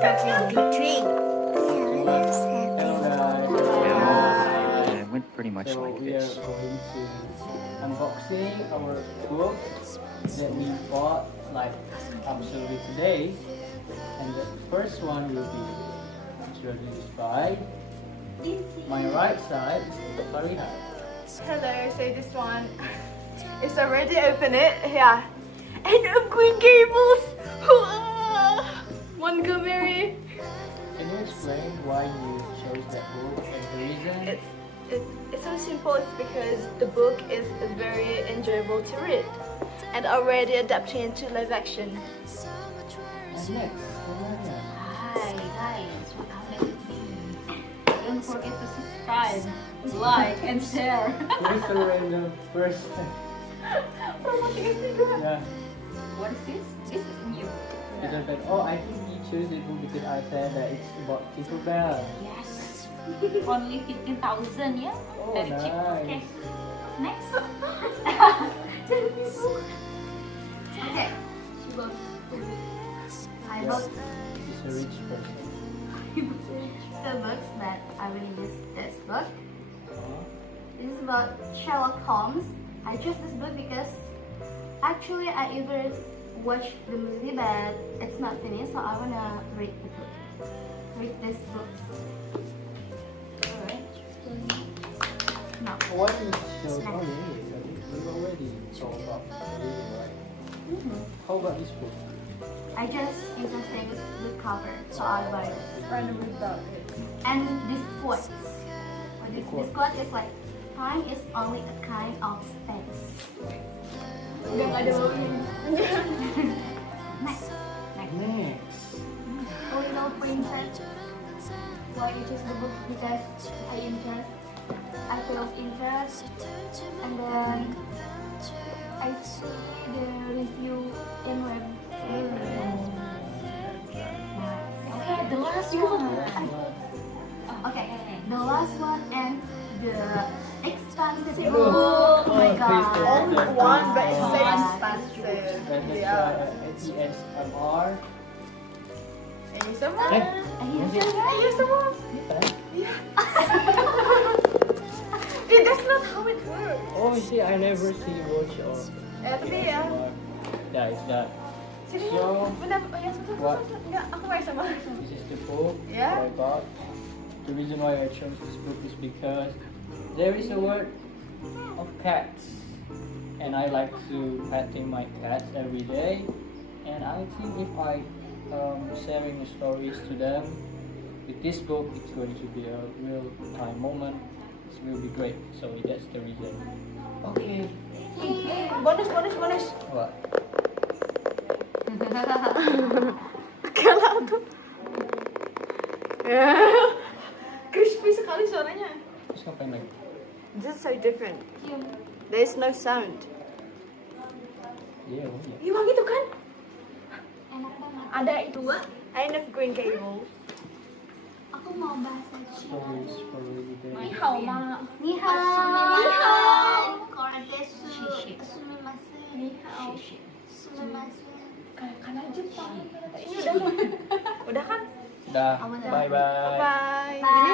perfectly good tree. Hello guys. And it went pretty much So like we are this. going to unboxing our book that we bought like absolutely today, and the first one will be introduced by my right side, Fariha. Hello, so this one is already open it, yeah. And Green Gables! Montgomery! Can you explain why you chose that book and the reason? It's so simple, it's because the book is very enjoyable to read and already adapted into live action. And next, Fariha. Hi guys, welcome back to me. Don't forget to subscribe, like, and share. Who is the random person? Yeah. What is this? This is new. It's like, oh, I think you chose it book because I said that it's about Tinkerbell. Yes. Only 15,000, yeah? Oh, Very cheap. Okay. nice. Next. Okay. She bought two books. I Yeah. bought He's a rich person. two books, but I will use this book. This is about Sherlock Holmes. I chose this book because actually I either watched the movie but it's not finished, so I wanna read the book. Read this book. Alright. Now. What is show? Oh, yeah, we already talked about the video, right? How about this book? I just interested with the cover, so I buy it. Trying to read about it. And this quote. This quote is like, time is only a kind of space. Udah gak ada baunya. Next. Next. Oh, you know, princess. Why you choose the book? Because I feel interest, and then I see the review in web. Okay, the last one. Okay, the last one and the expensive book. Oh my god. Only one, but it's so Yeah. expensive. That is Yeah. ASMR. Ini semua. Iya, semua. That's not how it works. Oh, you see, I never see watch or. Tapi ya. Yeah, it's that. Sini, So, benar. Oh ya, what? Enggak, aku main sama. This is the book Yeah. that I bought. The reason why I chose this book is because there is a word of cats, and I like to petting my cats every day. And I think if I sharing the stories to them with this book, it's going to be a real time moment. It will be great. So that's the reason. Okay. Bonus. What? Kalah tuh. Crispy sekali suaranya. Terus ngapain lagi? This is so different. There is no sound. Yeah. Ih, wangi tuh kan? Enak banget. Ada itu. I love Green Gables. Aku mau bahasa Cina. Stories for really day. Ni hao ma. Ni hao. Ni hao. Koredesu. Sumimasen. Ni hao. Sumimasen. Karena Jepang. Ini udah kan? Dah. Bye bye. Bye. Bye. Ini